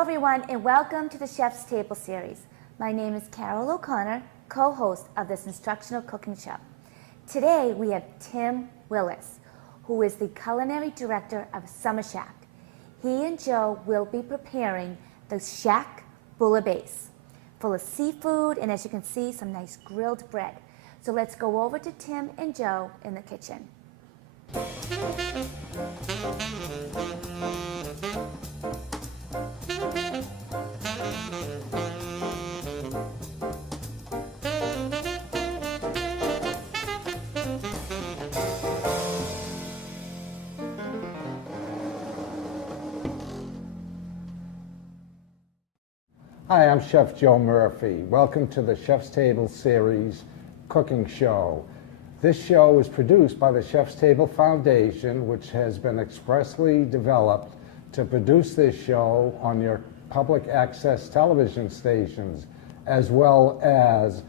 Hello everyone and welcome to the Chef's Table series. My name is Carol O'Connor, co-host of this instructional cooking show. Today we have Tim Willis, who is the culinary director of Summer Shack. He and Joe will be preparing the Shack Bouillabaisse, full of seafood and, as you can see, some nice grilled bread. So let's go over to Tim and Joe in the kitchen. Hi, I'm Chef Joe Murphy. Welcome to the Chef's Table series cooking show. This show is produced by the Chef's Table Foundation, which has been expressly developed to produce this show on your public access television stations, as well as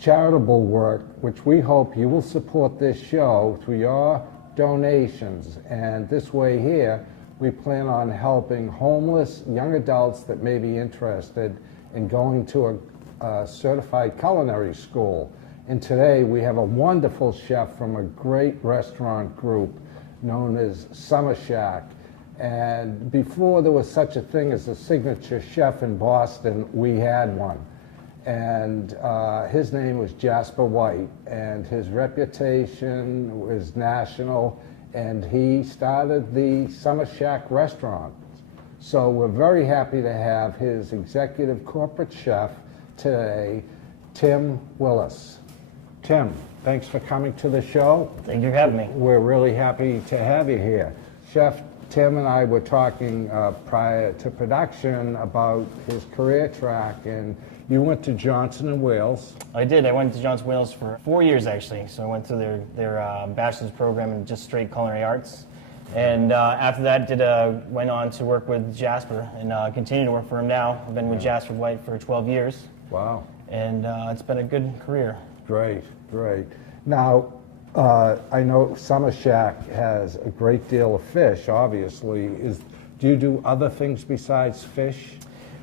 charitable work, which we hope you will support this show through your donations. And this way here, we plan on helping homeless young adults that may be interested in going to a certified culinary school. And today we have a wonderful chef from a great restaurant group known as Summer Shack. And before there was such a thing as a signature chef in Boston, we had one. And his name was Jasper White, and his reputation was national. And he started the Summer Shack restaurant. So we're very happy to have his executive corporate chef today, Tim Willis. Tim, thanks for coming to the show. Thank you for having me. We're really happy to have you here. Chef Tim and I were talking prior to production about his career track, and you went to Johnson & Wales. I did. I went to Johnson & Wales for 4 years, actually. So I went through their bachelor's program in just straight culinary arts. And after that, went on to work with Jasper and continue to work for him now. I've been with Jasper White for 12 years. Wow. And it's been a good career. Great, great. Now, I know Summer Shack has a great deal of fish, obviously. Do you do other things besides fish?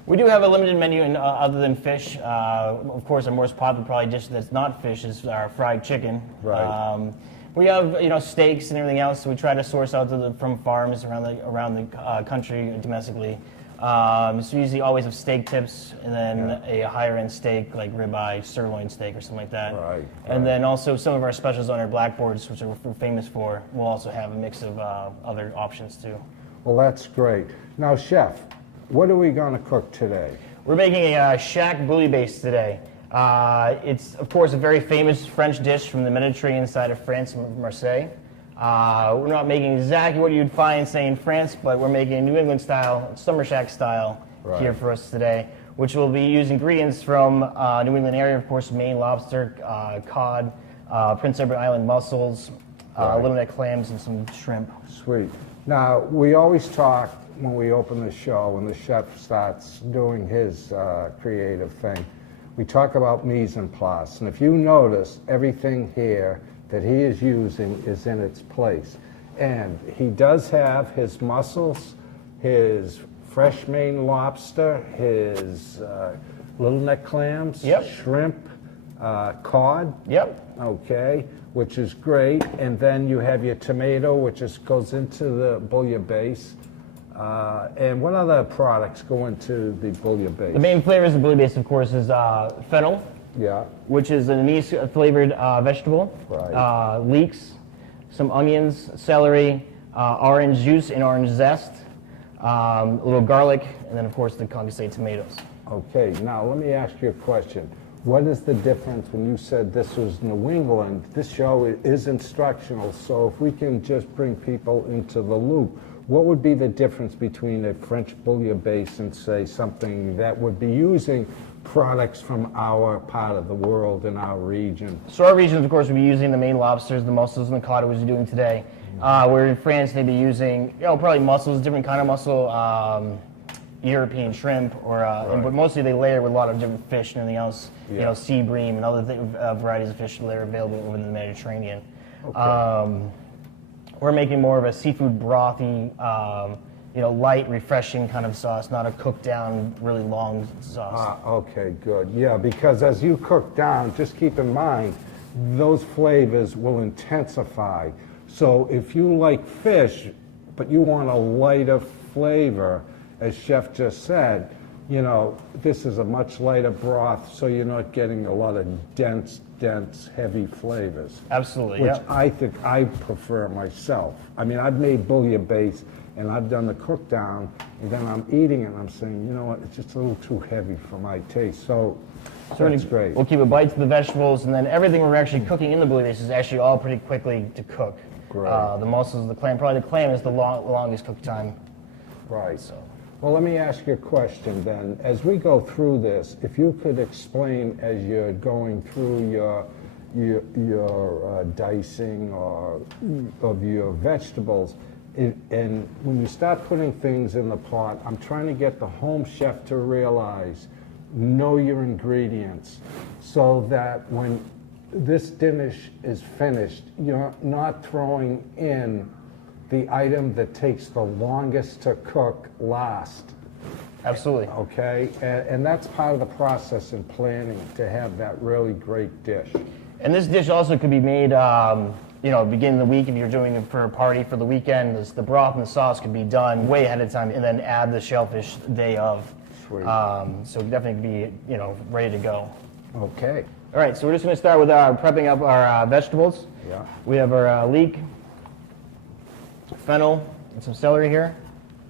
We do have a limited menu other than fish. Of course, our most popular probably dish that's not fish is our fried chicken. Right. We have steaks and everything else. So we try to source out from farms around the country domestically. So usually always have steak tips and then a higher end steak like ribeye, sirloin steak or something like that. Right. And then also some of our specials on our blackboards, which we're famous for, we'll also have a mix of other options too. Well, that's great. Now, Chef, what are we going to cook today? We're making a Shack Bouillabaisse today. It's, of course, a very famous French dish from the Mediterranean side of France, Marseille. We're not making exactly what you'd find, say, in France, but we're making a New England style, Summer Shack style here for us today, which will be using ingredients from New England area, of course, Maine lobster, cod, Prince Edward Island mussels, little neck clams, and some shrimp. Sweet. Now, we always talk when we open the show, when the chef starts doing his creative thing, we talk about mise en place. And if you notice, everything here that he is using is in its place. And he does have his mussels, his fresh Maine lobster, his little neck clams, shrimp, cod. Okay, which is great. And then you have your tomato, which goes into the bouillabaisse. And what other products go into the bouillabaisse? The main flavors of bouillabaisse, of course, is fennel, which is an anise-flavored vegetable, leeks, some onions, celery, orange juice and orange zest, a little garlic, and then, of course, the concassé tomatoes. Okay, now let me ask you a question. What is the difference when you said this was New England? This show is instructional, so if we can just bring people into the loop, what would be the difference between a French bouillabaisse and, say, something that would be using products from our part of the world in our region? So our region, of course, would be using the Maine lobsters, the mussels, and the cod, as we're doing today. Where in France, they'd be using, probably mussels, different kind of mussel, European shrimp, but mostly they layer with a lot of different fish and everything else, sea bream and other varieties of fish that are available within the Mediterranean. Okay. We're making more of a seafood brothy, light, refreshing kind of sauce, not a cooked down, really long sauce. Okay, good. Yeah, because as you cook down, just keep in mind, those flavors will intensify. So if you like fish, but you want a lighter flavor, as Chef just said, this is a much lighter broth, so you're not getting a lot of dense, heavy flavors. Absolutely, Which yeah. I think I prefer myself. I mean, I've made bouillabaisse, and I've done the cook down, and then I'm eating it, and I'm saying, you know what, it's just a little too heavy for my taste. So that's great. We'll keep a bite to the vegetables, and then everything we're actually cooking in the bouillabaisse is actually all pretty quickly to cook. Great. The mussels, the clam, probably the clam is the longest cook time. Right. So. Well, let me ask you a question then. As we go through this, if you could explain as you're going through your dicing of your vegetables, and when you start putting things in the pot, I'm trying to get the home chef to realize, know your ingredients, so that when this dish is finished, you're not throwing in the item that takes the longest to cook last. Absolutely. Okay, and that's part of the process in planning, to have that really great dish. And this dish also could be made, beginning of the week if you're doing it for a party for the weekend. The broth and the sauce could be done way ahead of time, and then add the shellfish the day of. Sweet. So definitely be, ready to go. Okay. All right, so we're just going to start with prepping up our vegetables. Yeah. We have our leek, fennel, and some celery here.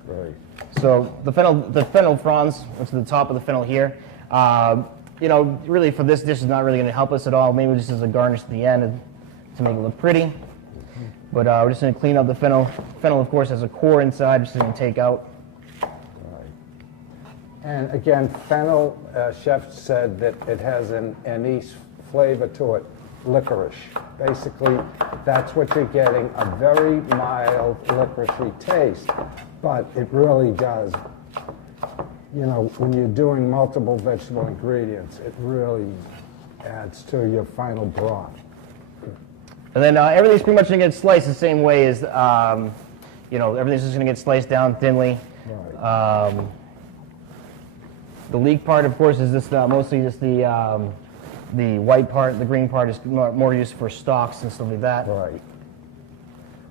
Right. So the fennel fronds, what's at the top of the fennel here, really for this dish is not really going to help us at all. Maybe just as a garnish at the end to make it look pretty. But we're just going to clean up the fennel. Fennel, of course, has a core inside, which we're going to take out. Right. And again, fennel, Chef said that it has an anise flavor to it, licorice. Basically, that's what you're getting, a very mild licoricey taste. But it really does, when you're doing multiple vegetable ingredients, it really adds to your final broth. And then everything's pretty much going to get sliced the same way as, everything's just going to get sliced down thinly. Right. The leek part, of course, is just mostly just the white part. The green part is more used for stalks and stuff like that. Right.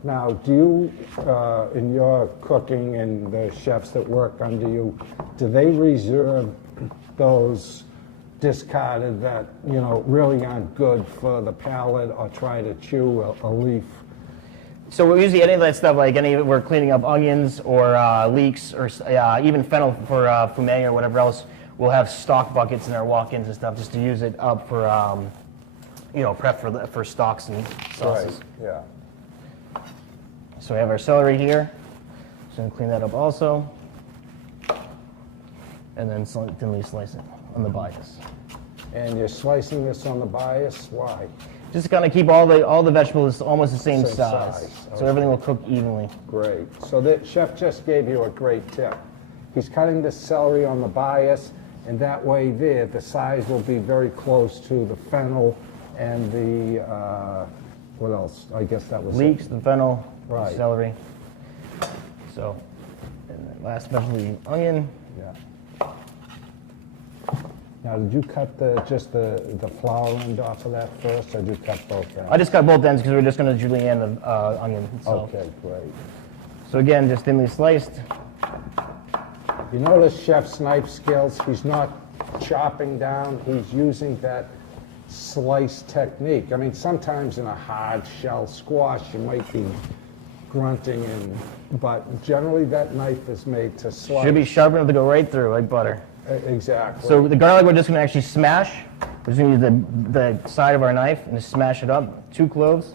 Now, do you, in your cooking and the chefs that work under you, do they reserve those discarded that, really aren't good for the palate, or try to chew a leaf? So we're usually any of that stuff, like we're cleaning up onions or leeks or even fennel for fumet or whatever else. We'll have stock buckets in our walk-ins and stuff just to use it up for, prep for stocks and sauces. Right. Yeah. So we have our celery here. Just gonna clean that up also, and then thinly slice it on the bias. And you're slicing this on the bias. Why? Just to kind of keep all the vegetables almost the same Same size, size. so everything will cook evenly. Great. So the chef just gave you a great tip. He's cutting the celery on the bias, and that way the size will be very close to the fennel and the, what else? I guess that was Leeks, the fennel, Right. the celery. So, and then last vegetable, the onion. Yeah. Now, did you cut just the flower end off of that first, or did you cut both ends? I just cut both ends because we're just going to julienne the onion itself. Okay, great. So again, just thinly sliced. You notice Chef's knife skills, he's not chopping down, he's using that slice technique. I mean, sometimes in a hard shell squash, you might be grunting, but generally that knife is made to slice. Should be sharp enough to go right through, like butter. Exactly. So the garlic we're just going to actually smash. We're just going to use the side of our knife and just smash it up. 2 cloves.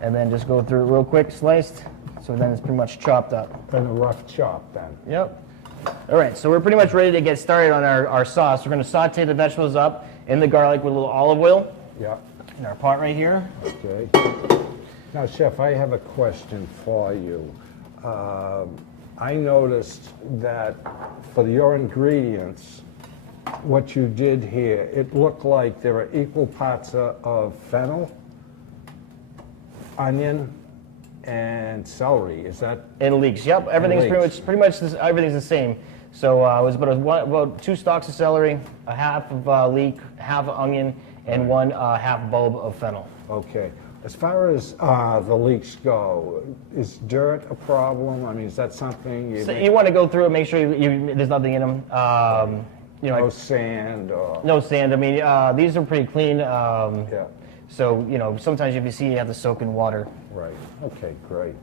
And then just go through it real quick, sliced. So then it's pretty much chopped up. Then a rough chop then. Yep. All right, so we're pretty much ready to get started on our sauce. We're going to saute the vegetables up in the garlic with a little olive oil Yeah. in our pot right here. Okay. Now, Chef, I have a question for you. I noticed that for your ingredients, what you did here, it looked like there were equal parts of fennel, onion, and celery. Is that? And leeks. Yep, everything's everything's the same. So it was about 2 stalks of celery, a half of leek, half of onion, and one half bulb of fennel. Okay. As far as the leeks go, is dirt a problem? I mean, is that something you want to go through and make sure there's nothing in them. No sand or... No sand. I mean, these are pretty clean. Yeah. So, sometimes if you see, you have to soak in water. Right. Okay, great.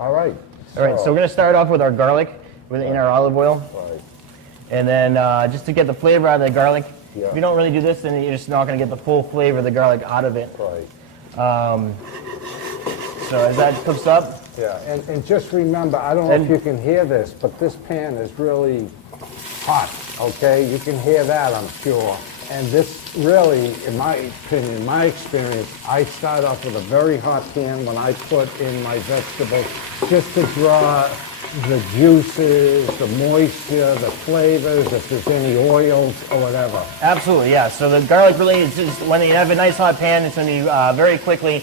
All right. All right, so we're going to start off with our garlic in our olive oil. Right. And then just to get the flavor out of the garlic, Yeah. if you don't really do this, then you're just not going to get the full flavor of the garlic out of it. Right. So as that cooks up. Yeah, and just remember, I don't know if you can hear this, but this pan is really hot, okay? You can hear that, I'm sure. And this really, in my opinion, my experience, I start off with a very hot pan when I put in my vegetables just to draw the juices, the moisture, the flavors, if there's any oils or whatever. Absolutely, yeah. So the garlic really, when you have a nice hot pan, it's going to be very quickly,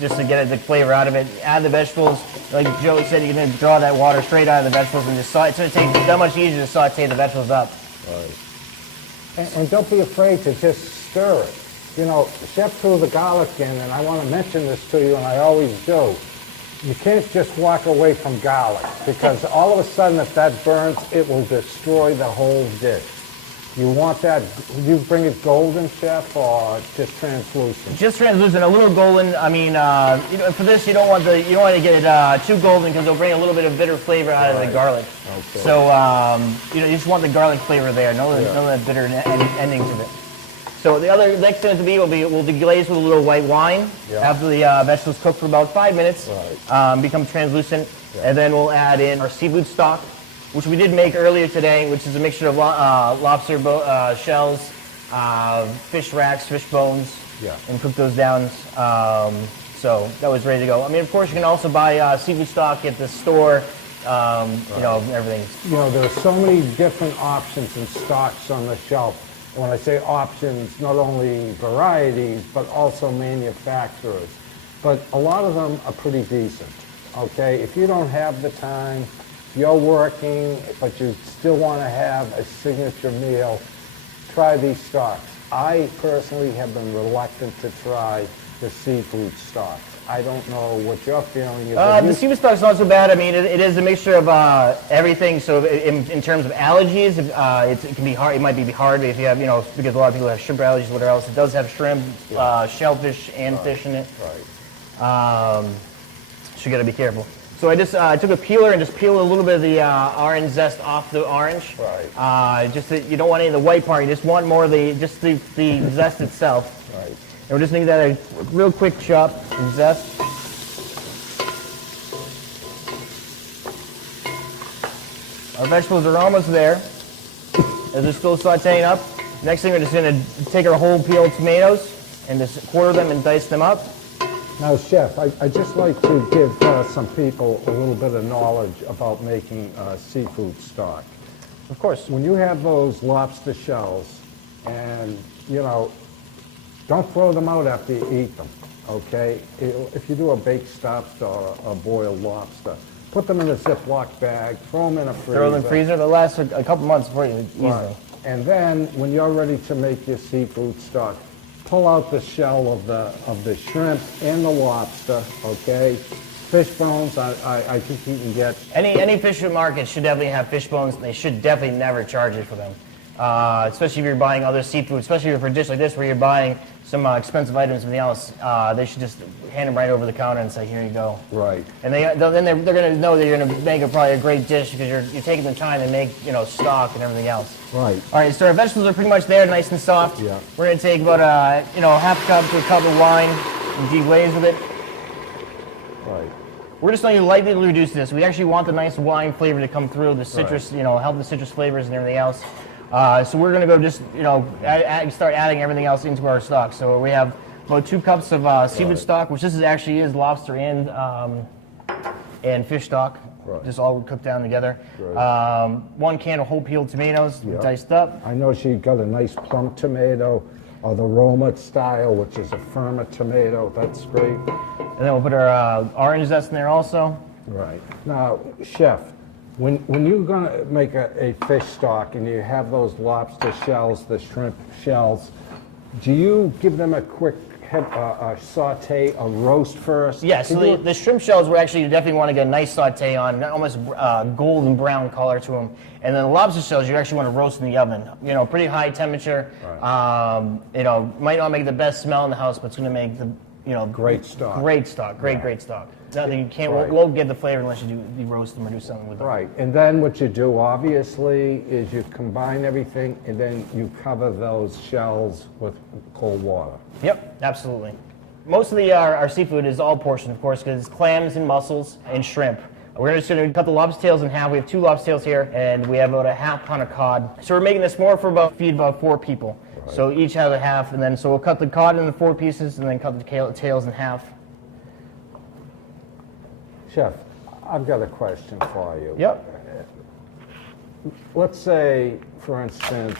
just to get the flavor out of it. Add the vegetables. Like Joe said, you're going to draw that water straight out of the vegetables and just it's going to take that much easier to saute the vegetables up. Right. And don't be afraid to just stir it. Chef threw the garlic in, and I want to mention this to you, and I always do. You can't just walk away from garlic, because all of a sudden, if that burns, it will destroy the whole dish. You want that, you bring it golden, Chef, or just translucent? Just translucent, a little golden. I mean, for this, you don't want to get it too golden, because it'll bring a little bit of bitter flavor out of the garlic. Okay. So, you just want the garlic flavor there, none of that bitter ending to it. So the next thing to be we'll deglaze with a little white wine after the vegetables cook for about 5 minutes, become translucent, and then we'll add in our seafood stock, which we did make earlier today, which is a mixture of lobster shells, fish racks, fish bones, and cook those down. So that was ready to go. I mean, of course, you can also buy seafood stock at the store. Everything. There's so many different options and stocks on the shelf. When I say options, not only varieties, but also manufacturers. But a lot of them are pretty decent, okay? If you don't have the time, you're working, but you still want to have a signature meal, try these stocks. I personally have been reluctant to try the seafood stocks. I don't know what your feeling is. The seafood stock's not so bad. I mean, it is a mixture of everything. So in terms of allergies, it can be hard. It might be hard if you have, because a lot of people have shrimp allergies or whatever else. It does have shrimp, shellfish, and fish in it. Right. So you got to be careful. So I took a peeler and just peeled a little bit of the orange zest off the orange. Right. Just that you don't want any of the white part. You just want more of the zest itself. Right. And we're just going to get a real quick chop of zest. Our vegetables are almost there. As they're still sauteing up. Next thing, we're just going to take our whole peeled tomatoes and just quarter them and dice them up. Now, Chef, I just like to give some people a little bit of knowledge about making seafood stock. Of course. When you have those lobster shells, and, don't throw them out after you eat them, okay? If you do a baked lobster or a boiled lobster, put them in a Ziploc bag, throw them in a freezer. Throw them in the freezer. They'll last a couple months before you easily. Right. And then, when you're ready to make your seafood stock, pull out the shell of the shrimp and the lobster, okay? Fish bones, I think you can get. Any fish market should definitely have fish bones. They should definitely never charge you for them. Especially if you're buying other seafood, especially for a dish like this where you're buying some expensive items and everything else, they should just hand them right over the counter and say, here you go. Right. And then they're going to know that you're going to make probably a great dish because you're taking the time to make stock and everything else. Right. All right, so our vegetables are pretty much there, nice and soft. Yeah. We're going to take about half a cup to a cup of wine and deglaze with it. Right. We're just going to lightly reduce this. We actually want the nice wine flavor to come through, the citrus, help the citrus flavors and everything else. So we're going to go just, start adding everything else into our stock. So we have about 2 cups of seafood stock, which this actually is lobster and fish stock, just all cooked down together. 1 can of whole peeled tomatoes, diced up. I know she got a nice plum tomato. or the Roma style, which is a firmer tomato. That's great. And then we'll put our orange zest in there also. Right. Now, chef, when you're going to make a fish stock and you have those lobster shells, the shrimp shells, do you give them a quick saute, a roast first? Yeah, so the shrimp shells, we actually definitely want to get a nice saute on, almost golden brown color to them. And then the lobster shells, you actually want to roast in the oven. You know, pretty high temperature. Right. You know, might not make the best smell in the house, but it's going to make the, you know, great stock. Great stock, great stock. Nothing you can't, Right. won't get the flavor unless you roast them or do something with them. Right, and then what you do, obviously, is you combine everything, and then you cover those shells with cold water. Yep, absolutely. Most of our seafood is all portioned, of course, because it's clams and mussels and shrimp. We're just going to cut the lobster tails in half. We have 2 lobster tails here, and we have about a half pound of cod. So we're making this more for feed about 4 people. Right. So each has a half, and then so we'll cut the cod into 4 pieces, and then cut the tails in half. Chef, I've got a question for you. Yep. Let's say, for instance,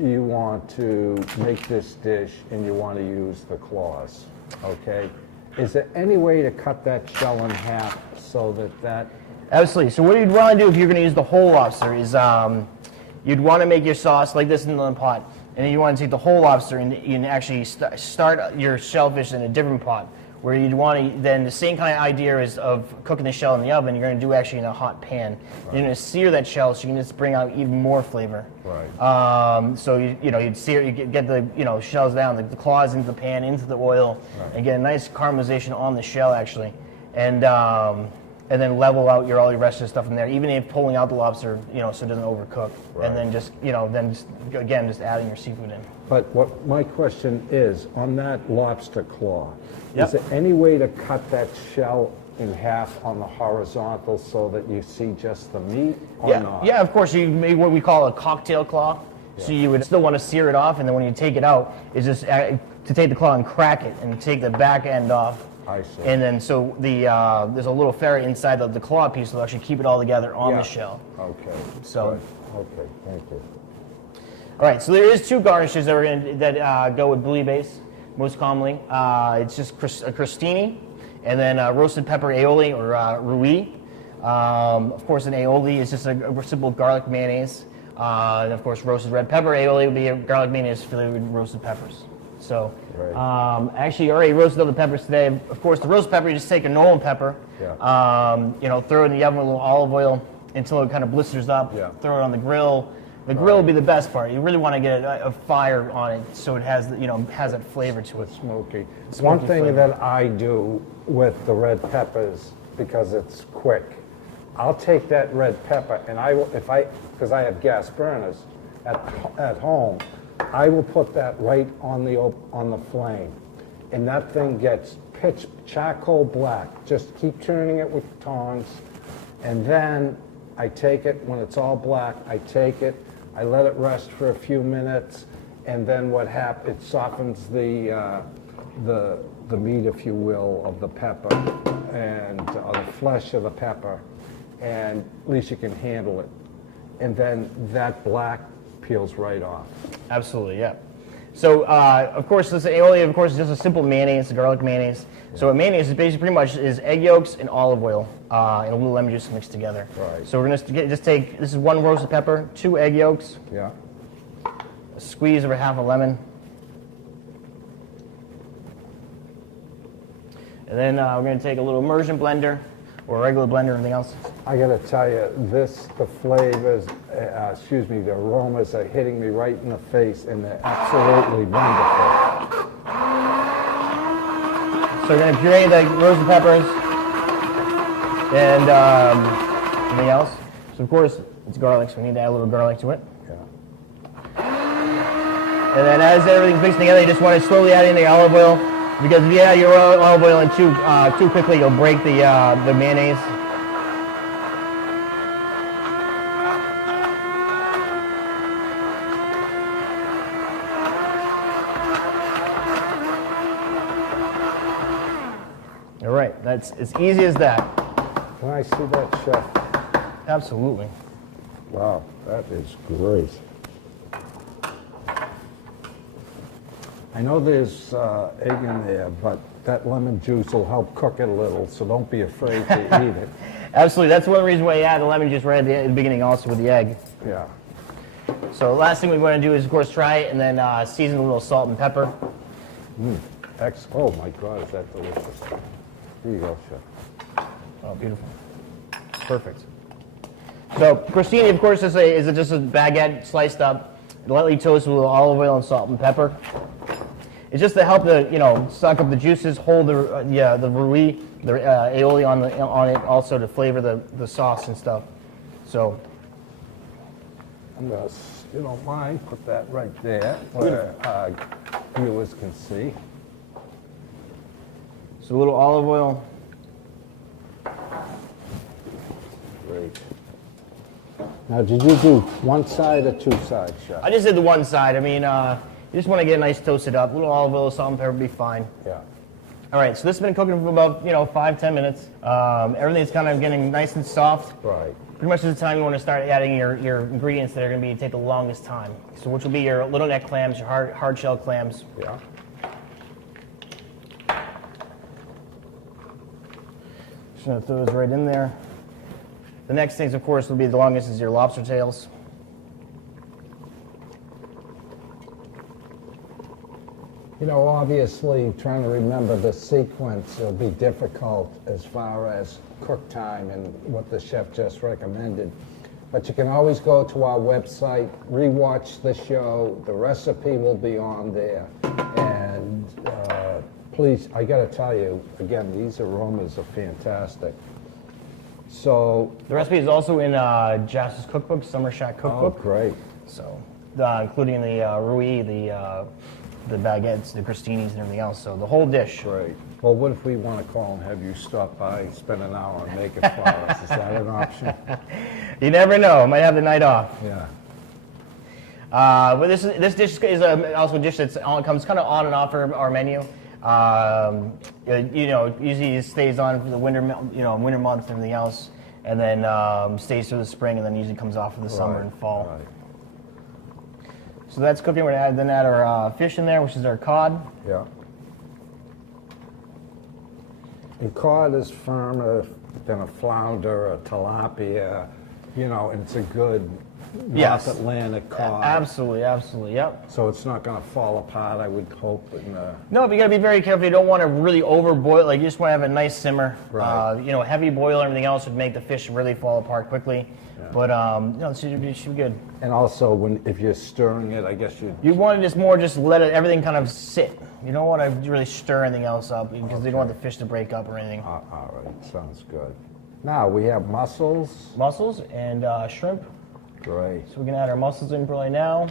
you want to make this dish and you want to use the claws, okay? Is there any way to cut that shell in half so that... Absolutely. So what you'd want to do if you're going to use the whole lobster is you'd want to make your sauce like this in the pot, and then you want to take the whole lobster and actually start your shellfish in a different pot, where you'd want to, then the same kind of idea is of cooking the shell in the oven, you're going to do actually in a hot pan. Right. You're going to sear that shell so you can just bring out even more flavor. Right. So you'd sear, you get the shells down, the claws into the pan, into the oil, right. And get a nice caramelization on the shell actually, and then level out all your rest of the stuff in there, even if pulling out the lobster, so it doesn't overcook, right. And then just just adding your seafood in. But what my question is, on that lobster claw, yep. Is there any way to cut that shell in half on the horizontal so that you see just the meat or not? Yeah, of course. You make what we call a cocktail claw. Yeah. So you would still want to sear it off, and then when you take it out, it's just to take the claw and crack it and take the back end off. I see. And then so there's a little ferrite inside of the claw piece that'll actually keep it all together on the shell. Okay. So. Right. Okay. Thank you. All right. So there is 2 garnishes that go with bouillabaisse most commonly. It's just a crostini, and then roasted pepper aioli or rouille. Of course, an aioli is just a simple garlic mayonnaise. And of course, roasted red pepper aioli would be a garlic mayonnaise flavored with roasted peppers. So, right. Actually, already roasted up the peppers today. Of course, the roast pepper, you just take a normal pepper, throw it in the oven with a little olive oil until it kind of blisters up. Yeah. Throw it on the grill. The grill will be the best part. You really want to get a fire on it so it has has that flavor to it. Smoky. One thing flavor that I do with the red peppers, because it's quick, I'll take that red pepper and because I have gas burners at home, I will put that right on the flame, and that thing gets pitch charcoal black. Just keep turning it with tongs, and then I take it when it's all black. I take it, I let it rest for a few minutes, and then what happens? It softens the meat, if you will, of the pepper and the flesh of the pepper, and at least you can handle it, and then that black peels right off. Absolutely, yeah. So, of course, this aioli, of course, is just a simple mayonnaise, a garlic mayonnaise. Yeah. So a mayonnaise is basically pretty much egg yolks and olive oil and a little lemon juice mixed together. Right. So we're going to just take, this is 1 roasted pepper, 2 egg yolks, yeah, a squeeze of half a lemon, and then we're going to take a little immersion blender or a regular blender or anything else. I got to tell you, the flavors, the aromas are hitting me right in the face, and they're absolutely wonderful. So we're going to puree the roasted peppers and anything else. So of course, it's garlic, so we need to add a little garlic to it. Yeah. And then as everything's mixed together, you just want to slowly add in the olive oil, because if you add your olive oil in too quickly, you'll break the mayonnaise. All right, that's as easy as that. Can I see that, Chef? Absolutely. Wow, that is great. I know there's egg in there, but that lemon juice will help cook it a little, so don't be afraid to eat it. Absolutely, that's one reason why you add the lemon juice right at the beginning also with the egg. Yeah. So the last thing we want to do is, of course, try it and then season with a little salt and pepper. Oh my God, is that delicious. Here you go, Chef. Oh, beautiful. Perfect. So crostini, of course, is just a baguette sliced up, lightly toasted with olive oil and salt and pepper. It's just to help the suck up the juices, hold the roux, the aioli on it, also to flavor the sauce and stuff. So I'm gonna, if you don't mind, put that right there where viewers can see. so a little olive oil. Great. Now, did you do one side or two sides, Chef? I just did the one side. I mean, you just want to get it nice toasted up. A little olive oil, salt and pepper would be fine. Yeah. All right, so this has been cooking for about 5-10 minutes. Everything's kind of getting nice and soft. Right. Pretty much is the time you want to start adding your ingredients that are going to take the longest time. So which will be your little neck clams, your hard shell clams. Yeah. Just going to throw those right in there. The next things, of course, will be the longest is your lobster tails. You know, obviously, trying to remember the sequence will be difficult as far as cook time and what the chef just recommended. But you can always go to our website, rewatch the show. The recipe will be on there. And please, I got to tell you, again, these aromas are fantastic. So The recipe is also in Jas's cookbook, Summer Shack cookbook. oh, great. So, including the roux, the baguettes, the crostinis, and everything else. So the whole dish. Great. Well, what if we want to call and have you stop by, spend an hour, and make it for us? Is that an option? You never know. Might have the night off. Yeah. But this dish is also a dish that comes kind of on and off our menu. Usually it stays on for the winter months and everything else, and then stays through the spring, and then usually comes off for the summer and fall. Right. So that's cooking. We're gonna then add our fish in there, which is our cod. Yeah. And cod is firmer than a flounder, a tilapia, and it's a good Yes. North Atlantic cod. Absolutely, yep. So it's not going to fall apart, I would hope. No, but you got to be very careful. You don't want to really overboil. Like, you just want to have a nice simmer. Right. Heavy boil and everything else would make the fish really fall apart quickly. Yeah. But it should be good. And also, if you're stirring it, I guess you want to just let everything kind of sit. You don't want to really stir anything else up because you don't want the fish to break up or anything. All right, sounds good. Now we have mussels. Mussels and shrimp. Great. So we can add our mussels in right now.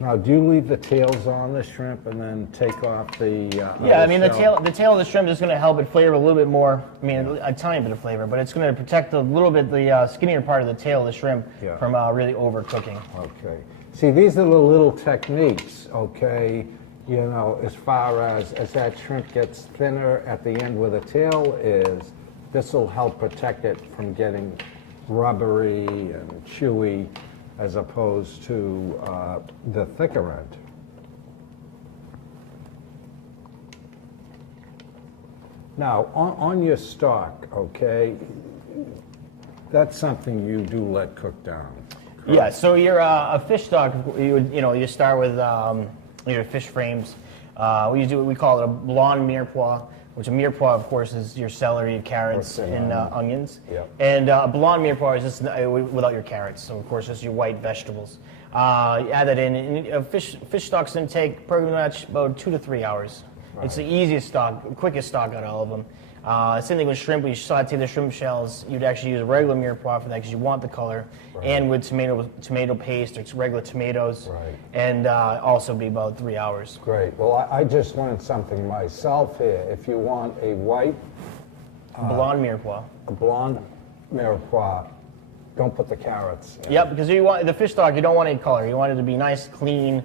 Now, do you leave the tails on the shrimp and then take off the? Yeah, I mean shell? the tail of the shrimp is going to help it flavor a little bit more. I mean, a tiny bit of flavor, but it's going to protect a little bit the skinnier part of the tail of the shrimp from really overcooking. Okay. See, these are the little techniques. Okay. As far as that shrimp gets thinner at the end where the tail is, this will help protect it from getting rubbery and chewy as opposed to the thicker end. Now, on your stock, okay, that's something you do let cook down. Correct? Yeah, so your a fish stock, you start with your fish frames. We call it a blonde mirepoix, which a mirepoix, of course, is your celery, carrots, and onions. Yep. And a blonde mirepoix is just without your carrots, so of course just your white vegetables. You add that in, and fish stock's going to take pretty much about 2 to 3 hours. Right. It's the easiest stock, quickest stock out of all of them. Same thing with shrimp. When you saute the shrimp shells, you'd actually use a regular mirepoix for that because you want the color, and with tomato paste or regular tomatoes, and also be about 3 hours. Great. Well, I just learned something myself here. If you want a white blonde mirepoix, a blonde mirepoix, don't put the carrots in. Yep, because you want the fish stock. You don't want any color. You want it to be nice, clean,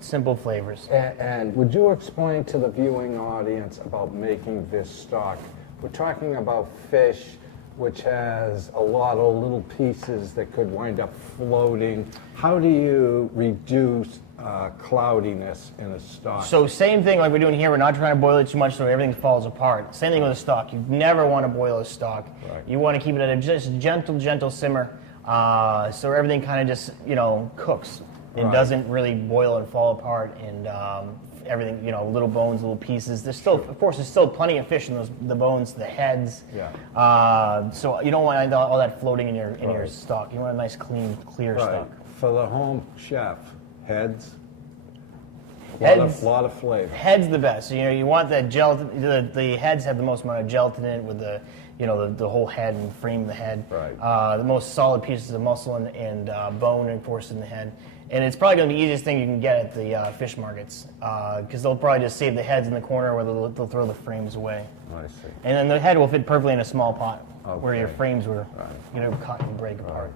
simple flavors. And would you explain to the viewing audience about making this stock? We're talking about fish, which has a lot of little pieces that could wind up floating. How do you reduce cloudiness in a stock? So same thing like we're doing here. We're not trying to boil it too much so everything falls apart. Same thing with a stock. You never want to boil a stock. Right. You want to keep it at a just gentle simmer, so everything kind of just cooks and Right. doesn't really boil and fall apart. And everything, little bones, little pieces. There's still, of course, there's still plenty of fish in the bones, the heads. Yeah. So you don't want all that floating in your Right. stock. You want a nice, clean, clear Right. stock. For the home chef, heads. Heads. Lot of flavor. Head's the best. So, you want that gelatin. The heads have the most amount of gelatin in it with the whole head and frame of the head. Right. The most solid pieces of muscle and bone, of course, in the head. And it's probably going to be the easiest thing you can get at the fish markets because they'll probably just save the heads in the corner where they'll throw the frames away. I see. And then the head will fit perfectly in a small pot where your Okay. frames were cut and break apart.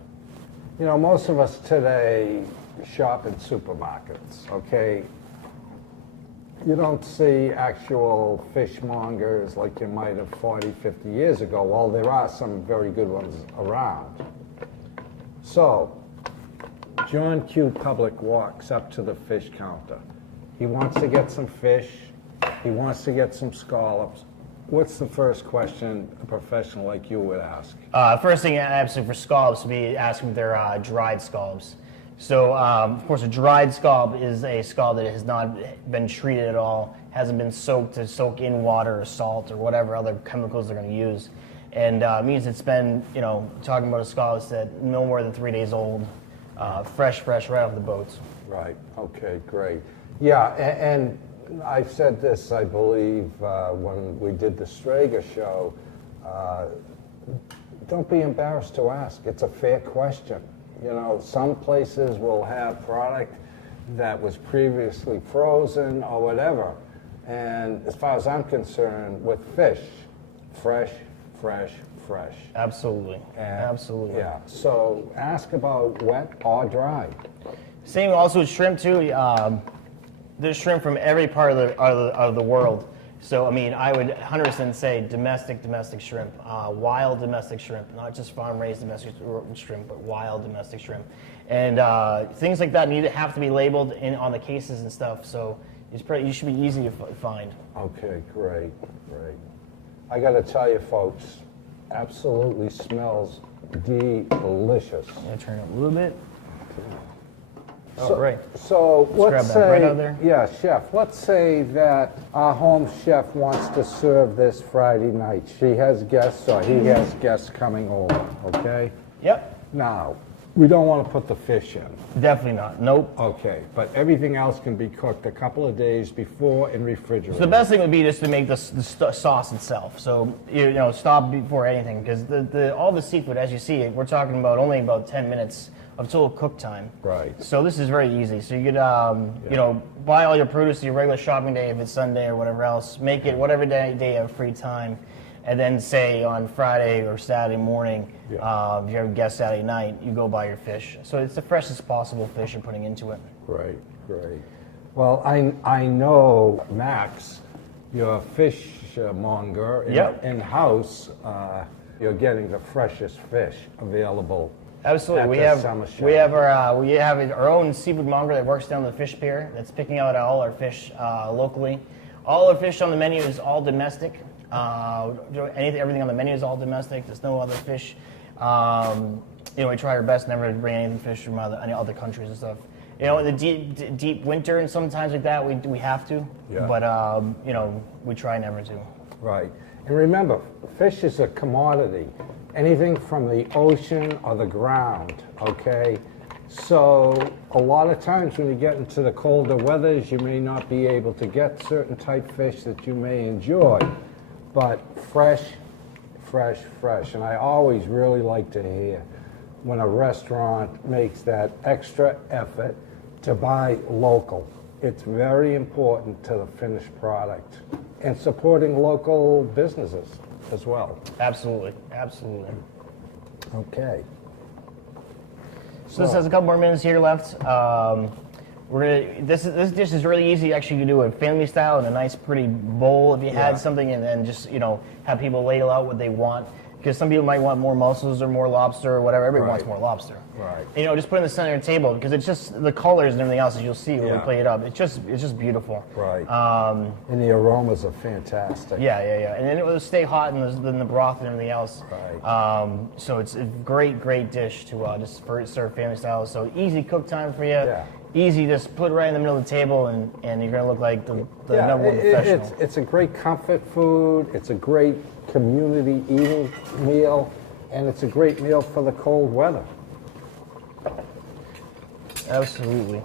Most of us today shop in supermarkets, okay? You don't see actual fishmongers like you might have 40, 50 years ago. Well, there are some very good ones around. So, John Q. Public walks up to the fish counter. He wants to get some fish. He wants to get some scallops. What's the first question a professional like you would ask? First thing, absolutely, for scallops would be asking if they're dried scallops. So, of course, a dried scallop is a scallop that has not been treated at all, hasn't been soak in water or salt or whatever other chemicals they're going to use. And it means it's been, talking about a scallop that's no more than 3 days old, fresh, right off the boats. Right. Okay, great. Yeah, and I said this, I believe, when we did the Strager show. Don't be embarrassed to ask. It's a fair question. Some places will have product that was previously frozen or whatever. And as far as I'm concerned, with fish, fresh. Absolutely. Absolutely. Yeah. So ask about wet or dry. Same also with shrimp too. There's shrimp from every part of the world. So I would 100% say domestic shrimp, wild domestic shrimp, not just farm-raised domestic shrimp, but wild domestic shrimp, and things like that have to be labeled on the cases and stuff. So you should be easy to find. Okay, great. I got to tell you, folks, absolutely smells delicious. I'm gonna turn it up a little bit. So, Right. So let's grab that say, bread out there. Yeah, chef. Let's say that our home chef wants to serve this Friday night. She has guests, or he has guests coming over. Okay. Yep. Now, we don't want to put the fish in. Definitely not. Nope. Okay, but everything else can be cooked a couple of days before in refrigerator. So the best thing would be just to make the sauce itself. So stop before anything because all the seafood, as you see, we're talking about only about 10 minutes of total cook time. Right. So this is very easy. So you could buy all your produce your regular shopping day if it's Sunday or whatever else. Make it whatever day you have free time, and then say on Friday or Saturday morning, if you have a guest Saturday night, you go buy your fish. So it's the freshest possible fish you're putting into it. Great. Well, I know, Max, you're a fishmonger in-house. You're getting the freshest fish available. Absolutely, at the summer show. we have our own seafood monger that works down the fish pier that's picking out all our fish locally. All our fish on the menu is all domestic. Everything on the menu is all domestic. There's no other fish. We try our best never to bring anything fish from any other countries and stuff. In the deep winter and sometimes like that we have to, but we try never to. Right. And remember, fish is a commodity. Anything from the ocean or the ground, okay? So a lot of times when you get into the colder weathers, you may not be able to get certain type fish that you may enjoy, but fresh. And I always really like to hear when a restaurant makes that extra effort to buy local. It's very important to the finished product and supporting local businesses as well. Absolutely. Okay. So this has a couple more minutes here left. This dish is really easy. Actually, you can do it family style in a nice, pretty bowl if you had something, and then just have people ladle out what they want. Because some people might want more mussels or more lobster or whatever. Everybody wants more lobster. Right. You know, just put it in the center of the table because it's just the colors and everything else, as you'll see when we Yeah. play it up. It's just beautiful. Right. And the aromas are fantastic. Yeah. And then it will stay hot in the broth and everything else. Right. So it's a great dish to just serve family style. So easy cook time for you. Yeah. Easy, just put it right in the middle of the table and you're going to look like the Yeah, number one professional. it's a great comfort food. It's a great community eating meal. And it's a great meal for the cold weather. Absolutely.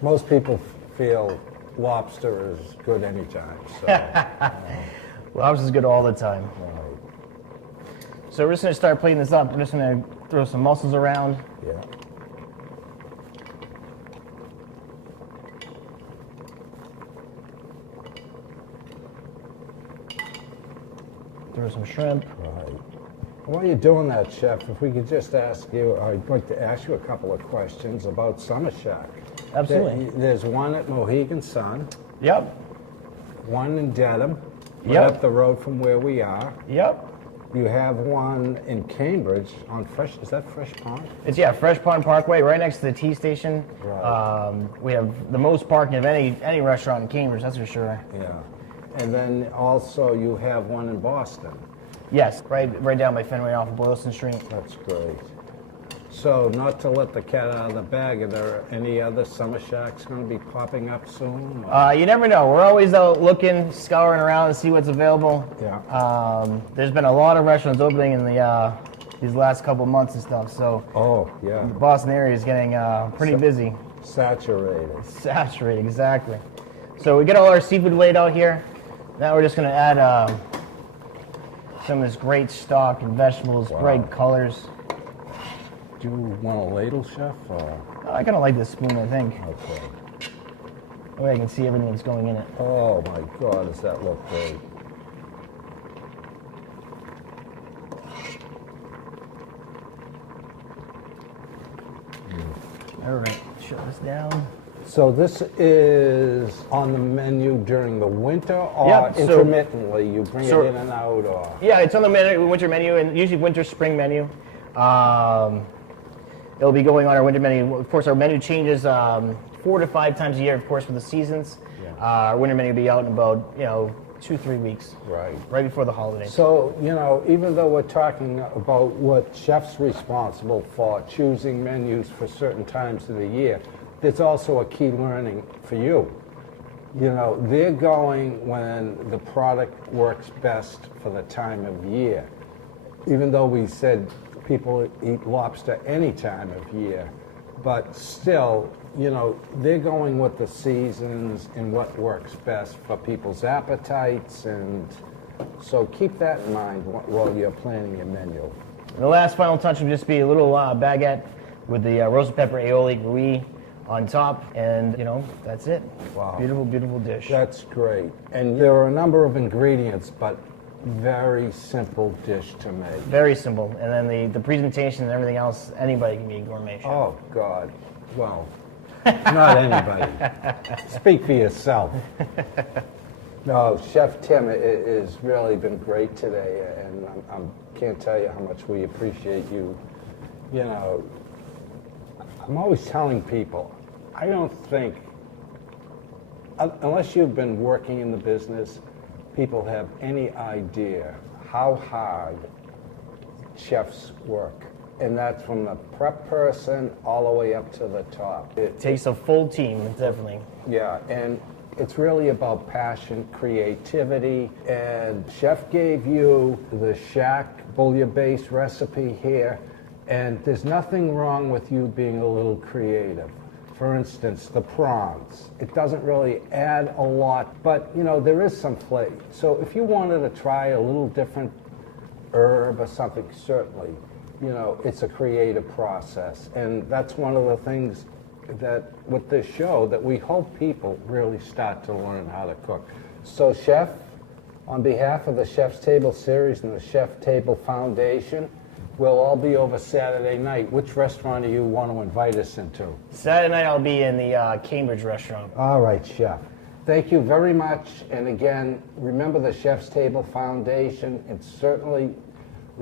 Most people feel lobster is good anytime. So, Lobster's good all the time. So we're just going to start plating this up. We're just going to throw some mussels around. yeah. Throw some shrimp. Right. While you're doing that, Chef, if we could just ask you, I'd like to ask you a couple of questions about Summer Shack. Absolutely. There's one at Mohegan Sun, Yep. one in Dedham, right Yep. up the road from where we are. Yep. You have one in Cambridge on is that Fresh Pond? It's Fresh Pond Parkway, right next to the T station. Right. We have the most parking of any restaurant in Cambridge, that's for sure. Yeah. And then also you have one in Boston. Yes, right down by Fenway off of Boylston Street. That's great. So not to let the cat out of the bag, are there any other Summer Shacks going to be popping up soon? You never know. We're always out looking, scouring around to see what's available. Yeah. There's been a lot of restaurants opening in these last couple months and stuff. So Oh, yeah. the Boston area is getting pretty busy. Saturated. Saturated, exactly. So we get all our seafood laid out here. Now we're just going to add some of this great stock and vegetables, bright colors. Do you want a ladle, Chef? Or? I kind of like this spoon, I think. Okay. That way I can see everything that's going in it. Oh my God, does that look great? All right, shut this down. So this is on the menu during the winter, or Yep, so- intermittently you bring so- it in and out, or? Yeah, it's on the winter menu, and usually winter, spring menu. It'll be going on our winter menu. Of course, our menu changes 4 to 5 times a year, of course, for the seasons. Yeah. Our winter menu will be out in about 2-3 weeks, Right. before the holidays. So, even though we're talking about what chef's responsible for choosing menus for certain times of the year, there's also a key learning for you. They're going when the product works best for the time of year. Even though we said people eat lobster any time of year, but still, they're going with the seasons and what works best for people's appetites, and so keep that in mind while you're planning your menu. And the last final touch would just be a little baguette with the roasted pepper aioli gruyere on top, and that's it. Wow. Beautiful, beautiful dish. That's great. And there are a number of ingredients, but very simple dish to make. Very simple, and then the presentation and everything else, anybody can be a gourmet chef. Oh, God. Well, not anybody. Speak for yourself. No, Chef Tim has really been great today, and I can't tell you how much we appreciate you. I'm always telling people, I don't think, unless you've been working in the business, people have any idea how hard chefs work. And that's from the prep person all the way up to the top. It takes a full team, definitely. Yeah, and it's really about passion, creativity, and Chef gave you the Shack Bouillabaisse recipe here, and there's nothing wrong with you being a little creative. For instance, the prawns. It doesn't really add a lot, but there is some flavor. So if you wanted to try a little different herb or something, certainly, it's a creative process. And that's one of the things that with this show that we hope people really start to learn how to cook. So Chef, on behalf of the Chef's Table series and the Chef Table Foundation, we'll all be over Saturday night. Which restaurant do you want to invite us into? Saturday night I'll be in the Cambridge restaurant. All right, Chef. Thank you very much. And again, remember the Chef's Table Foundation. It's certainly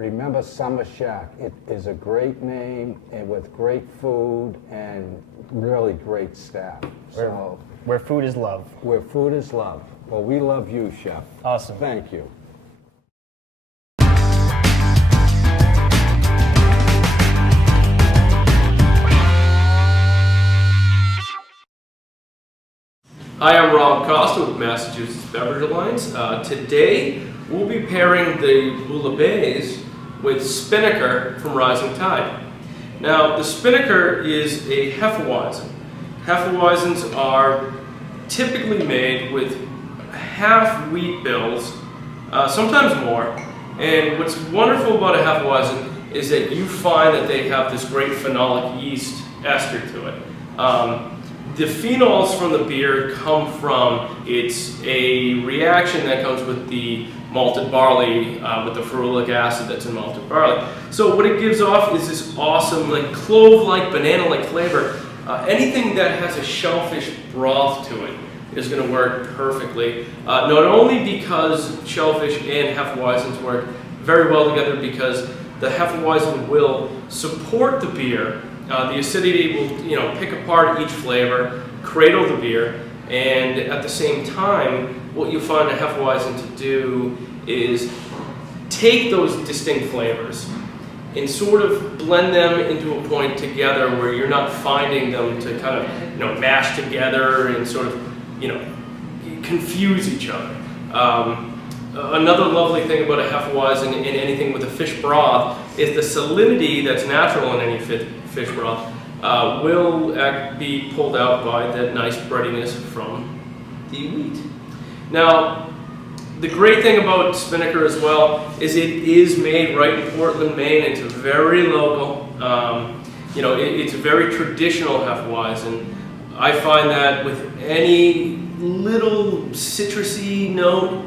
remember Summer Shack. It is a great name and with great food and really great staff. So Where food is love. where food is love. Well, we love you, Chef. Awesome. Thank you. Hi, I'm Rob Costa with Massachusetts Beverage Alliance. Today, we'll be pairing the Bouillabaisse with Spinnaker from Rising Tide. Now, the Spinnaker is a hefeweizen. Hefeweizens are typically made with half wheat bills, sometimes more. And what's wonderful about a hefeweizen is that you find that they have this great phenolic yeast ester to it. The phenols from the beer come from, it's a reaction that comes with the malted barley, with the ferulic acid that's in malted barley. So what it gives off is this awesome, like clove-like, banana-like flavor. Anything that has a shellfish broth to it is going to work perfectly. Not only because shellfish and hefeweizens work very well together, because the hefeweizen will support the beer. The acidity will, pick apart each flavor, cradle the beer, and at the same time, what you find a hefeweizen to do is take those distinct flavors and sort of blend them into a point together where you're not finding them to kind of, mash together and sort of, confuse each other. Another lovely thing about a hefeweizen in anything with a fish broth is the salinity that's natural in any fish broth will be pulled out by that nice breadiness from the wheat. Now, the great thing about Spinnaker as well is it is made right in Portland, Maine. It's very local. It's a very traditional hefeweizen. I find that with any little citrusy note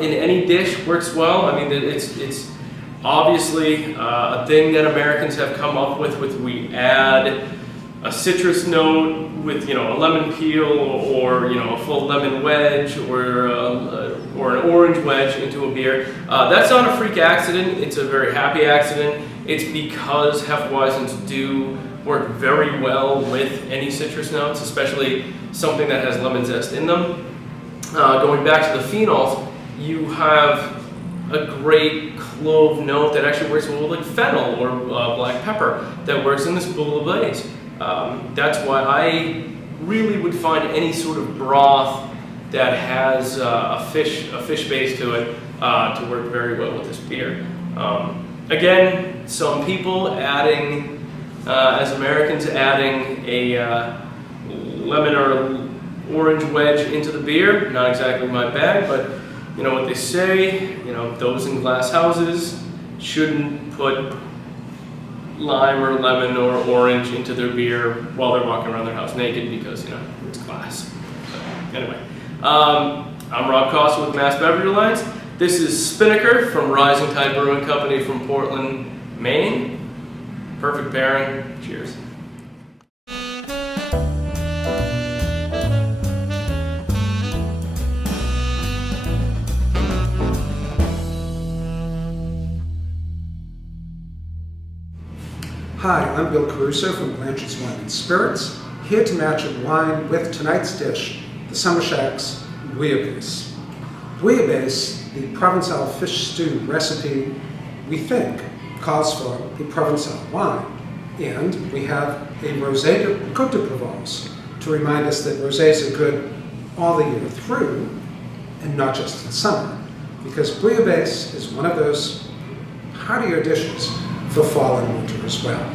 in any dish works well. I mean, it's obviously a thing that Americans have come up with we add a citrus note with a lemon peel or a full lemon wedge or an orange wedge into a beer. That's not a freak accident. It's a very happy accident. It's because hefeweizens do work very well with any citrus notes, especially something that has lemon zest in them. Going back to the phenols, you have a great clove note that actually works well with like fennel or black pepper that works in this Bouillabaisse. That's why I really would find any sort of broth that has a fish base to it to work very well with this beer. Again, some people adding, as Americans, adding a lemon or orange wedge into the beer. Not exactly my bag, but you know what they say, those in glass houses shouldn't put lime or lemon or orange into their beer while they're walking around their house naked because, it's glass. So, anyway, I'm Rob Costa with Mass Beverage Alliance. This is Spinnaker from Rising Tide Brewing Company from Portland, Maine. Perfect pairing. Cheers. Hi, I'm Bill Caruso from Blanchard's Wine and Spirits, here to match a wine with tonight's dish, the Summer Shack's Bouillabaisse. Bouillabaisse, the Provençal fish stew recipe, we think, calls for a Provençal wine. And we have a Rosé de Côte de Provence to remind us that rosés are good all the year through and not just in summer, because Bouillabaisse is one of those heartier dishes for fall and winter as well.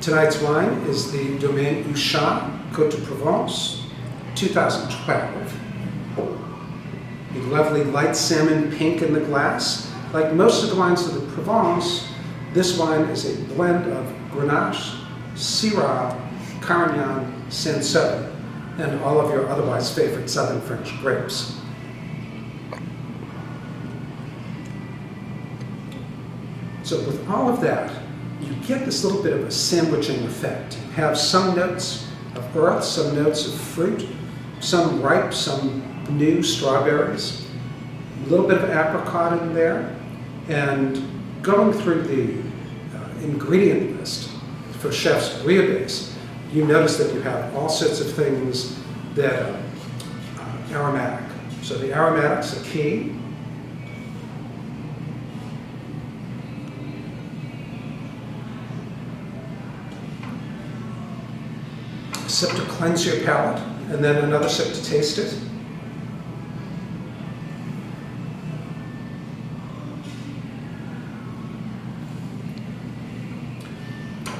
Tonight's wine is the Domaine Houchart Côte de Provence 2012. A lovely light salmon pink in the glass. Like most of the wines of the Provence, this wine is a blend of Grenache, Syrah, Carignan, Cinsault, and all of your otherwise favorite southern French grapes. So with all of that, you get this little bit of a sandwiching effect. You have some notes of earth, some notes of fruit, some ripe, some new strawberries, a little bit of apricot in there, And going through the ingredient list for Chef's Bouillabaisse, you notice that you have all sorts of things that are aromatic. So the aromatics are key. A sip to cleanse your palate, and then another sip to taste it.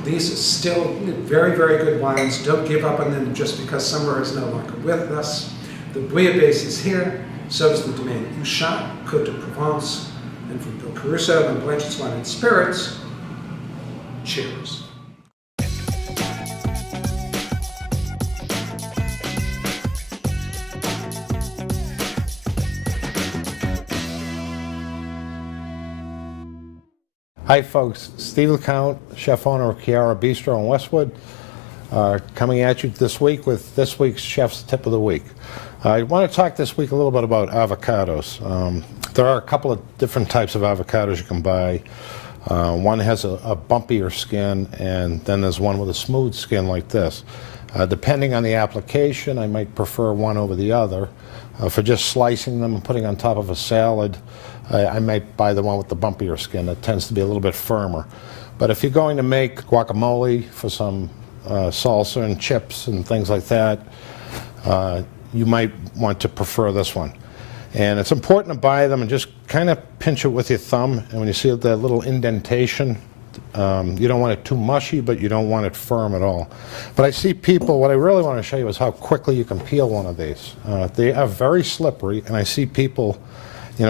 These are still very, very good wines. Don't give up on them just because summer is no longer with us. The Bouillabaisse is here, so does the Domaine Houchart, Cotes de Provence, and from Caruso and Blanchard's Wine and Spirits. Cheers. Hi folks, Steve LeCount, chef owner of Chiara Bistro in Westwood, coming at you this week with this week's Chef's Tip of the Week. I want to talk this week a little bit about avocados. There are a couple of different types of avocados you can buy. One has a bumpier skin, and then there's one with a smooth skin like this. Depending on the application, I might prefer one over the other. For just slicing them and putting on top of a salad, I might buy the one with the bumpier skin. That tends to be a little bit firmer. But if you're going to make guacamole for some salsa and chips and things like that, you might want to prefer this one. And it's important to buy them and just kind of pinch it with your thumb. And when you see that little indentation, you don't want it too mushy, but you don't want it firm at all. But I see people, what I really want to show you is how quickly you can peel one of these. They are very slippery, and I see people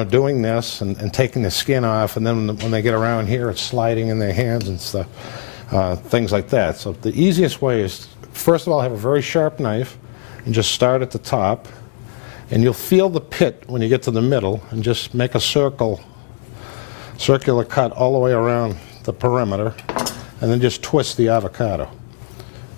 doing this and taking the skin off, and then when they get around here, it's sliding in their hands and stuff, things like that. So the easiest way is, first of all, have a very sharp knife and just start at the top, and you'll feel the pit when you get to the middle, and just make a circular cut all the way around the perimeter, and then just twist the avocado.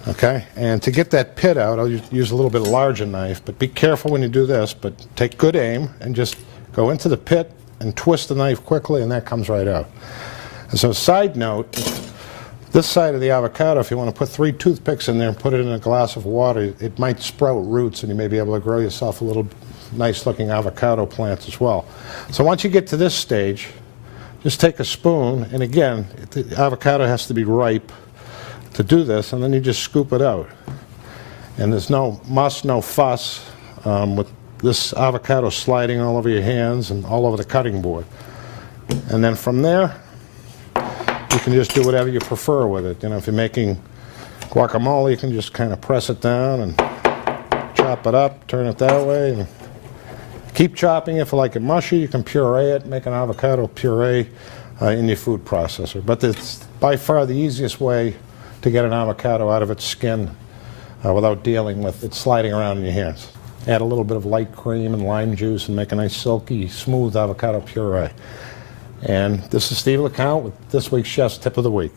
Okay, and to get that pit out, I'll use a little bit larger knife, but be careful when you do this, but take good aim and just go into the pit and twist the knife quickly, and that comes right out. And so, side note, this side of the avocado, if you want to put 3 toothpicks in there and put it in a glass of water, it might sprout roots, and you may be able to grow yourself a little nice looking avocado plant as well. So once you get to this stage, just take a spoon, and again, the avocado has to be ripe to do this, and then you just scoop it out. And there's no muss, no fuss with this avocado sliding all over your hands and all over the cutting board. And then from there, you can just do whatever you prefer with it. If you're making guacamole, you can just kind of press it down and chop it up, turn it that way, and keep chopping. If you like it mushy, you can puree it, make an avocado puree in your food processor. But it's by far the easiest way to get an avocado out of its skin without dealing with it sliding around in your hands. Add a little bit of light cream and lime juice and make a nice silky, smooth avocado puree. And this is Steve LeCount with this week's Chef's Tip of the Week.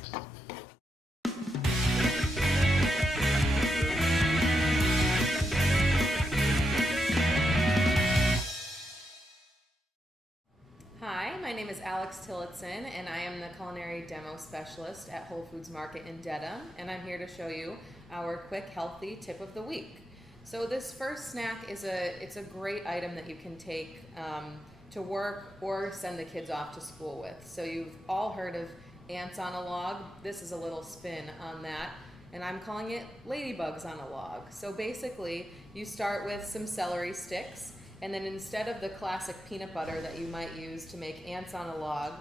Hi, my name is Alex Tillotson, and I am the culinary demo specialist at Whole Foods Market in Dedham, and I'm here to show you our quick, healthy tip of the week. So this first snack is it's a great item that you can take to work or send the kids off to school with. So you've all heard of ants on a log. This is a little spin on that, and I'm calling it Ladybugs on a log. So basically, you start with some celery sticks, and then instead of the classic peanut butter that you might use to make ants on a log,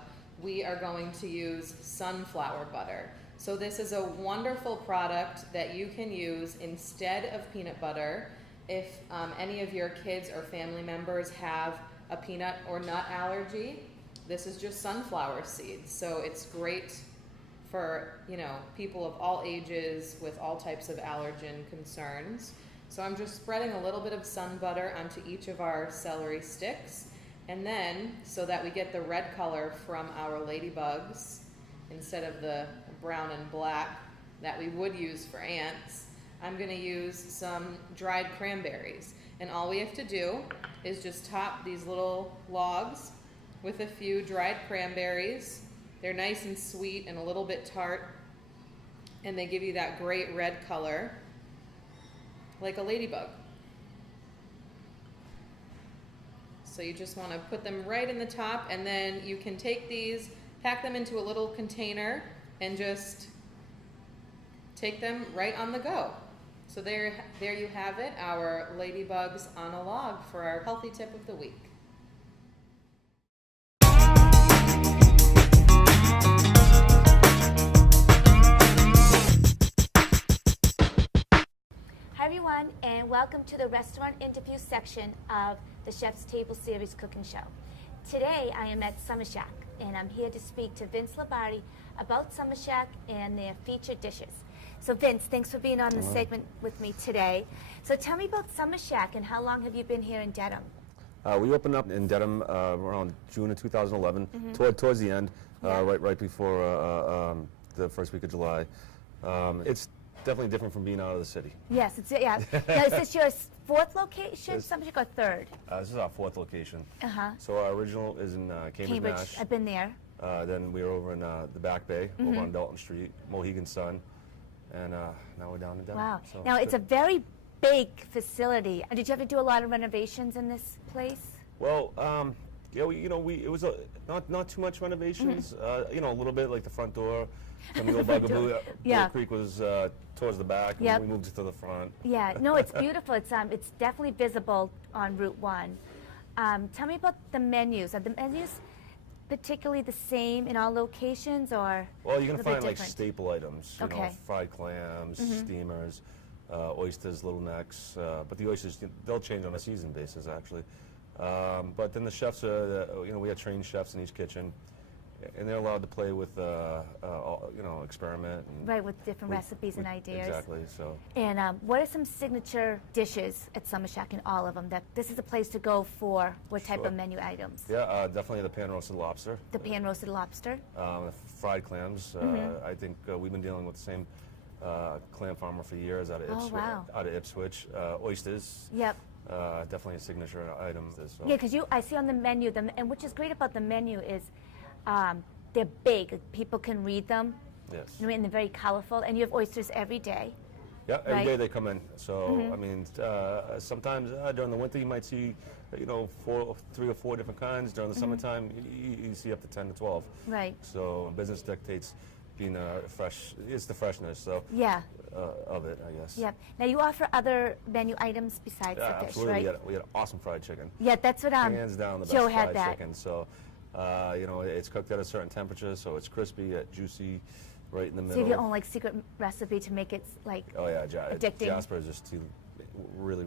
we are going to use sunflower butter. So this is a wonderful product that you can use instead of peanut butter if any of your kids or family members have a peanut or nut allergy. This is just sunflower seeds, so it's great for people of all ages with all types of allergen concerns. So I'm just spreading a little bit of sun butter onto each of our celery sticks, and then so that we get the red color from our ladybugs instead of the brown and black that we would use for ants, I'm going to use some dried cranberries. And all we have to do is just top these little logs with a few dried cranberries. They're nice and sweet and a little bit tart, and they give you that great red color, like a ladybug. So you just want to put them right in the top, and then you can take these, pack them into a little container, and just take them right on the go. So there you have it, our ladybugs on a log for our healthy tip of the week. Hi everyone, and welcome to the restaurant interview section of the Chef's Table Series cooking show. Today I am at Summer Shack, and I'm here to speak to Vince Lombardi about Summer Shack and their featured dishes. So Vince, thanks for being on the segment with me today. So tell me about Summer Shack and how long have you been here in Dedham? We opened up in Dedham around June of 2011, towards the end, right before the first week of July. It's definitely different from being out of the city. Yes, it's Now, is this your fourth location, Summer Shack, or third? This is our fourth location. Uh-huh. So our original is in Cambridge, Mass. I've been there. Then we were over in the Back Bay, over on Dalton Street, Mohegan Sun, and now we're down in Dedham. Wow. So Now, it's a very big facility. Did you have to do a lot of renovations in this place? Well, yeah, it was not too much renovations. A little bit like the front door. And the old Bugaboo Creek was towards the back, and we moved it to the front. Yeah, no, it's beautiful. It's definitely visible on Route 1. Tell me about the menus. Are the menus particularly the same in all locations, or? Well, you're gonna find like different? staple items. You know, Okay. fried clams, steamers, oysters, little necks. But the oysters, they'll change on a season basis, actually. But then the chefs are, we have trained chefs in each kitchen, and they're allowed to play with, experiment. And Right, with different recipes and ideas. Exactly. So. And what are some signature dishes at Summer Shack in all of them? That this is a place to go for what type of menu items? Yeah, definitely the pan-roasted lobster. The pan-roasted lobster. The fried clams. I think we've been dealing with the same clam farmer for years out of Ipswich. Oh, wow. Out of Ipswich. Oysters. Yep. Definitely a signature item. So. Yeah, because I see on the menu, and which is great about the menu is they're big. People can read them. Yes. And they're very colorful. And you have oysters every day. Yeah, every day right? they come in. So I mean, sometimes during the winter you might see, 3 or 4 different kinds. During the summertime, you see up to 10 to 12. Right. So business dictates being fresh. It's the freshness. So Yeah. of it, I guess. Yep. Now you offer other menu items besides Yeah, the fish, absolutely. right? We had awesome fried chicken. Yeah, that's what Hands down the best Joe had fried that. chicken. So, it's cooked at a certain temperature, so it's crispy, juicy, right in the middle. So you have your own secret recipe to make it Oh yeah, addicting. Jasper is just really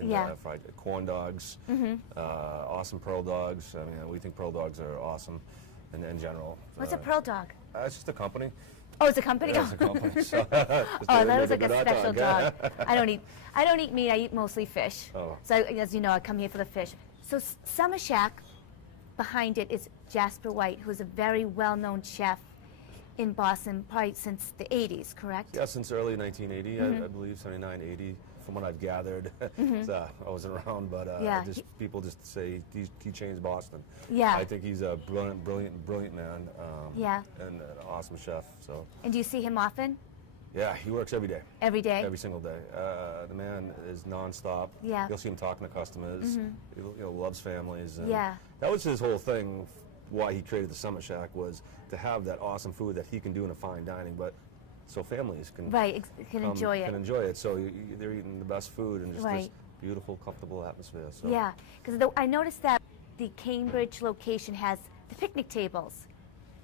in Yeah. fried corn dogs, awesome pearl dogs. I mean, we think pearl dogs are awesome in general. What's a pearl dog? It's just a company. Oh, it's a company. Yeah, it's a company. So, Oh, that was like a special dog. I don't eat meat. I eat mostly fish. Oh. So as you know, I come here for the fish. So Summer Shack, behind it is Jasper White, who's a very well-known chef in Boston, probably since the 80s, correct? Yeah, since early 1980, I believe, 79, 80. From what I've gathered, I wasn't around, but Yeah. people just say he changed Boston. Yeah. I think he's a brilliant man. Yeah. And an awesome chef. So And do you see him often? yeah, he works every day. Every day? Every single day. The man is nonstop. Yeah. You'll see him talking to customers. He loves families. And Yeah. That was his whole thing. Why he created the Summer Shack was to have that awesome food that he can do in a fine dining, but so families can Can enjoy it. Can enjoy it. So they're eating the best food and just this Right. beautiful, comfortable atmosphere. So. Yeah, because I noticed that the Cambridge location has the picnic tables.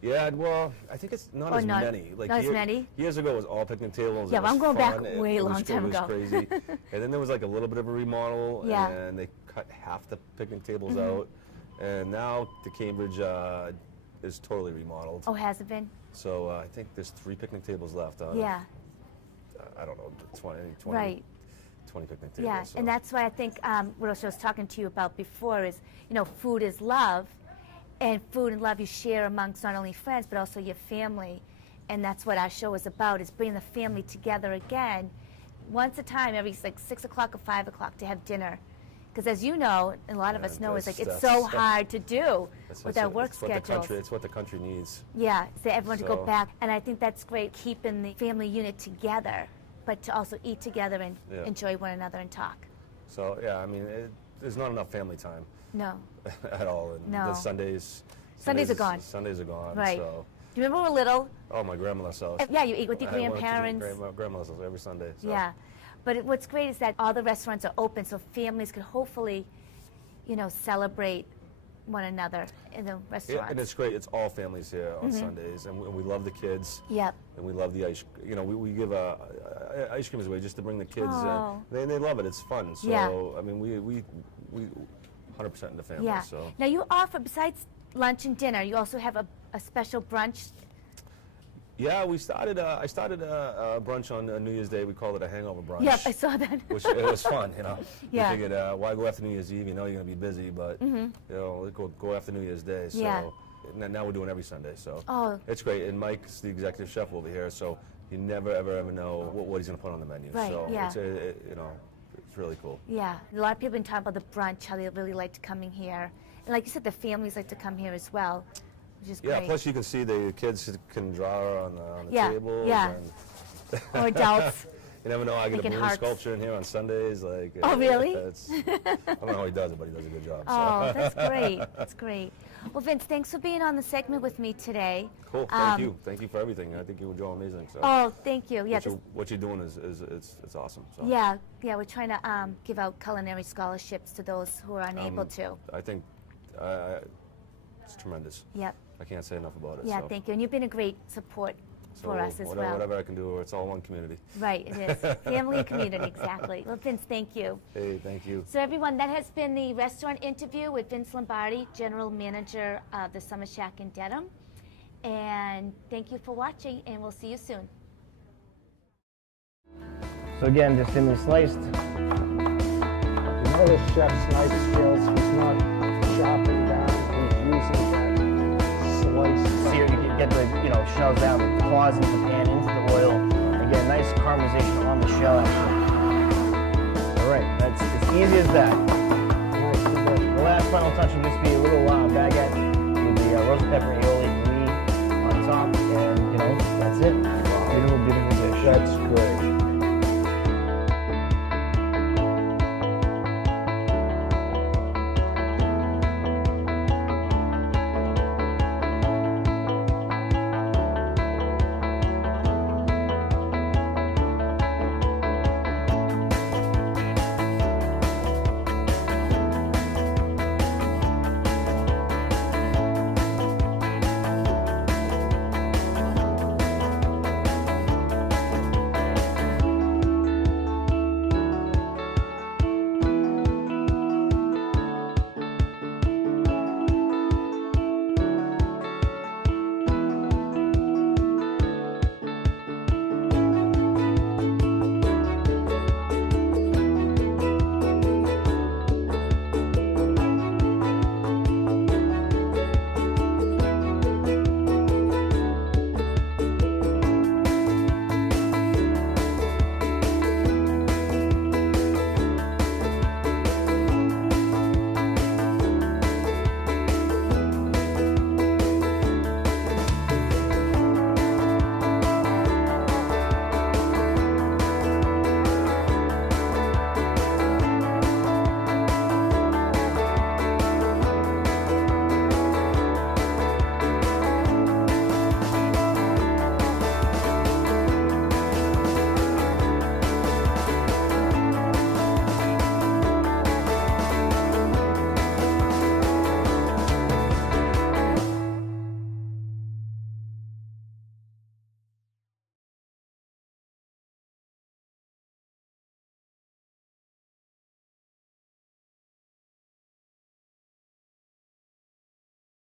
Yeah, well, I think it's not as many. Not as many? Years ago, it was all picnic tables. Yeah, It but I'm was going back fun. way It long was- time ago. It was crazy. And then there was like a little bit of a remodel, Yeah. and they cut half the picnic tables out. And now the Cambridge is totally remodeled. Oh, has it been? So I think there's 3 picnic tables left out Yeah, of, I don't know, 20 right. 20 picnic tables. Yeah, so. and that's why I think what I was talking to you about before is, food is love, and food and love you share amongst not only friends but also your family, and that's what our show is about, is bringing the family together again, once a time, every 6 o'clock or 5 o'clock to have dinner, Because as you know, and a lot of us know, it's that's- so that's- hard to do with our work it's what the schedules. country, it's what the country needs. Yeah, so everyone to go So- back. And I think that's great, keeping the family unit together, but to also eat together and Yeah. enjoy one another and talk. So yeah, I mean, there's not enough family time No. at all. And No. the Sundays Are gone. Sundays are gone. Right. So, Do you remember when we were little? oh, my grandmother's house. Yeah, you eat with your I went to grandparents. grandmother's house every Sunday. So. Yeah. But what's great is that all the restaurants are open, so families could hopefully, celebrate one another in the Yeah, restaurants. and it's great. It's all families here on Sundays, and we love the kids. Yep. And we love the ice. We give ice cream away just to bring the kids Oh. in. They love it. It's fun. So Yeah. I mean, we 100% in the family. Yeah. So Now you offer, besides lunch and dinner, you also have a special brunch. yeah, we started. I started a brunch on New Year's Day. We called it a Hangover Brunch. Yep, I saw that. Which it was fun, Yeah. We figured, why go after New Year's Eve? You know you're gonna be busy, but let's go after New Year's Day. So Yeah. now we're doing every Sunday. So Oh. it's great. And Mike's the executive chef over here, so you never ever know what he's gonna put on the menu. Right, So yeah. it's really cool. Yeah, a lot of people have been talking about the brunch, how they really like to coming here. And like you said, the families like to come here as well, which is Yeah. great. Plus you can see the kids can draw on the Yeah, tables. yeah. And Or adults. you never know. I get a Making balloon hearts. sculpture in here on Sundays. Like. Oh, really? I don't know how he does it, but he does a good job. Oh, that's great. That's great. Well, Vince, thanks for being on the segment with me today. Cool. Thank you. Thank you for everything. I think you were doing amazing. So. Oh, thank you. Yeah, What you're doing is it's awesome. So. yeah, we're trying to give out culinary scholarships to those who are unable to. I think it's tremendous. Yep. I can't say enough about it. Yeah, so. thank you. And you've been a great support for us as well. Whatever I can do, it's all one community. Right, it is. Family and community, exactly. Well, Vince, thank you. Hey, thank you. So everyone, that has been the restaurant interview with Vince Lombardi, General Manager of the Summer Shack in Dedham. And thank you for watching, and we'll see you soon. So again, just thinly sliced. The chef's knife skills, he's not chopping down, he's using that slice. See, you can get the shells down, the claws into the pan, into the oil. Again, nice caramelization on the shell. Actually. All right, that's as easy as that. The last final touch will just be a little baguette with the roasted pepper aioli brie on top, and that's it. Beautiful, beautiful dish. That's great.